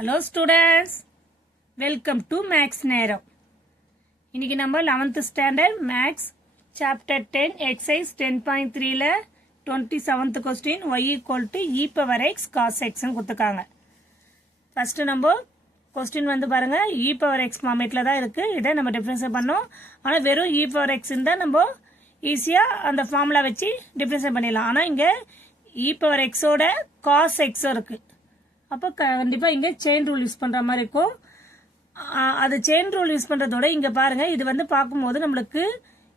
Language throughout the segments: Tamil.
Hello students, welcome to Max நேரம். இன்னைக்கு நம்ம 11th standard Max chapter 10 exercise 10.3ல 27th question y equal to e power x cos x ன்னு கொடுத்துருக்காங்க. ஃபர்ஸ்ட் நம்ம கொஸ்டின் வந்து பாருங்க e power x ஃபார்மேட்ல தான் இருக்கு. இதை நம்ம டிஃபரன்ஷியேட் பண்ணோம். ஆனா வெறும் e power x இருந்தா நம்ம ஈஸியா அந்த ஃபார்முலா வச்சு டிஃபரன்ஷியேட் பண்ணிடலாம். ஆனா இங்க e power x ஓட cos x இருக்கு. அப்போ கண்டிப்பாக இங்கே செயின் ரூல் யூஸ் பண்ணுற மாதிரி இருக்கும். அது செயின் ரூல் யூஸ் பண்ணுறதோட இங்கே பாருங்கள் இது வந்து பார்க்கும்போது நம்மளுக்கு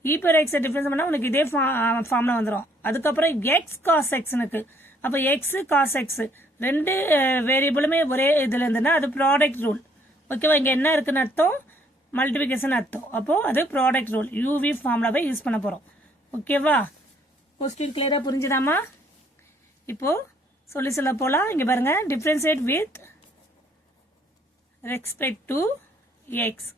இ பவர் எக்ஸை டிஃபரன்ஸ் பண்ணால் உனக்கு இதே ஃபார்மில் வந்துடும். அதுக்கப்புறம் எக்ஸ் காஸ் எக்ஸ்னுக்கு அப்போ எக்ஸு காஸ் எக்ஸ் ரெண்டு வேரியபிளுமே ஒரே இதில் இருந்ததுன்னா அது ப்ராடக்ட் ரூல். ஓகேவா, இங்கே என்ன இருக்குன்னு அர்த்தம் மல்டிபிகேஷன் அர்த்தம். அப்போது அது ப்ராடக்ட் ரூல் யூவி ஃபார்முலாவை யூஸ் பண்ண போகிறோம். ஓகேவா, கொஸ்டின் கிளியராக புரிஞ்சுதாமா? இப்போது சொல்ல போலாம். இங்க பாருங்க differentiate with respect to X.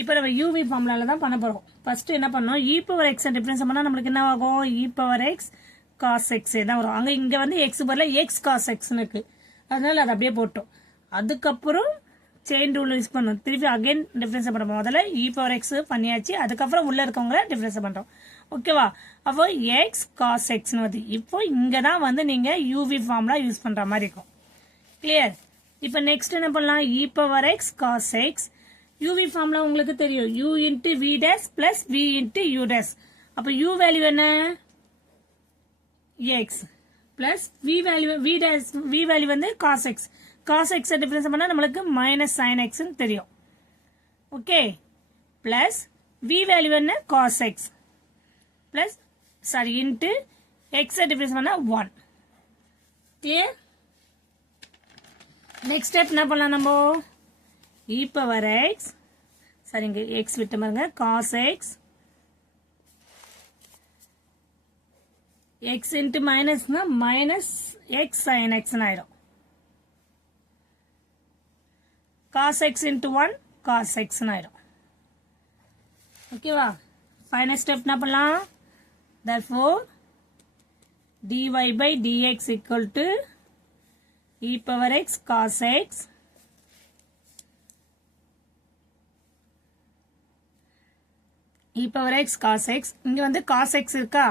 இப்போ நம்ம யூவி ஃபார்முலால தான் பண்ண போறோம். ஃபர்ஸ்ட் என்ன பண்ணோம், இ பவர் எக்ஸ் டிஃபரன்ஸ் பண்ணா நம்மளுக்கு என்ன ஆகும், இ பவர் எக்ஸ் காஸ் எக்ஸ் தான் வரும். அங்க இங்க வந்து எக்ஸ் பதிலா எக்ஸ் காஸ் எக்ஸ்னு இருக்கு, அதனால அதை அப்படியே போட்டோம். அதுக்கப்புறம் செயின் ரூல் யூஸ் பண்ணோம். திருப்பி அகைன் டிஃபரன்ஸ் பண்ணுறோம். முதல்ல இ பவர் எக்ஸ் பண்ணியாச்சு, அதுக்கப்புறம் உள்ள இருக்கவங்கள டிஃபரன்ஸ் பண்றோம். ஓகேவா, அப்போ எக்ஸ் காஸ் எக்ஸ்னு வருது. இப்போ இங்க தான் வந்து நீங்க யூவி ஃபார்முலா யூஸ் பண்ற மாதிரி இருக்கும். கிளியர்? இப்போ நெக்ஸ்ட் என்ன பண்ணலாம், e power x cos x UV formula உங்களுக்கு தெரியும், u into V dash plus V into U dash. அப்போ யூ வேல்யூ என்ன, x plus V value V value வந்து cos x. Cos x difference பண்ணா நம்மளுக்கு மைனஸ் சைன் எக்ஸ் தெரியும். ஓகே, பிளஸ் வி வேல்யூ என்ன cos x plus sorry into x difference பண்ணா 1. கிளியர்? நெக்ஸ்ட் ஸ்டெப் என்ன பண்ணலாம், நம்ம இ பவர் எக்ஸ் சாரி இங்க எக்ஸ் விட்டு பாருங்க காஸ் எக்ஸ் எக்ஸ் இன்ட்டு மைனஸ்னா மைனஸ் எக்ஸ் சைன் எக்ஸ் ஆயிடும். cos x into 1 cos x ஆயிடும். ஓகேவா, ஃபைனல் ஸ்டெப் என்ன பண்ணலாம், therefore dy by dx equal to e power x cos x e power x cos x. இங்க வந்து cos x இருக்கா,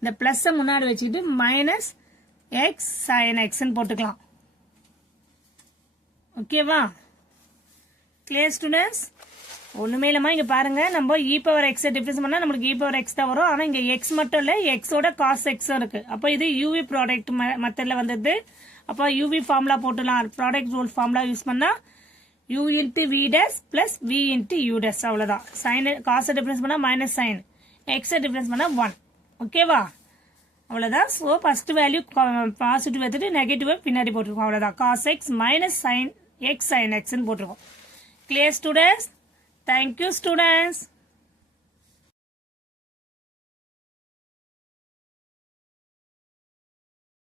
இந்த பிளஸ் முன்னாடி வச்சுக்கிட்டு மைனஸ் எக்ஸ் சைன் எக்ஸ் போட்டுக்கலாம். ஓகேவா, கிளியர் ஸ்டூடெண்ட்ஸ்? ஒண்ணுமே இல்லாம இங்க பாருங்க நம்ம இ பவர் எக்ஸ் டிஃபரன்ஸ் பண்ணா நம்மளுக்கு இ பவர் எக்ஸ் தான் வரும். ஆனா இங்க எக்ஸ் மட்டும் இல்ல எக்ஸோட காஸ் எக்ஸும் இருக்கு. அப்போ இது யூவி ப்ராடக்ட் மெத்தட்ல வந்தது. அப்போ யூவி ஃபார்முலா போட்டுலாம். ப்ராடக்ட் ரூல் ஃபார்முலா யூஸ் பண்ணா U into V dash plus V into U dash, அவ்வளவுதான். சைன் காசை டிஃபரன்ஸ் பண்ணா மைனஸ் சைன், எக்ஸ் டிஃபரன்ஸ் பண்ணா 1. ஓகேவா, அவ்வளவுதான். ஸோ ஃபர்ஸ்ட் வேல்யூ பாசிட்டிவ் எடுத்துட்டு நெகட்டிவ் பின்னாடி போட்டிருக்கோம், அவ்வளவுதான். Cos x minus sine x sine எக்ஸ்ன்னு போட்டிருக்கோம். Clear students? Thank you students.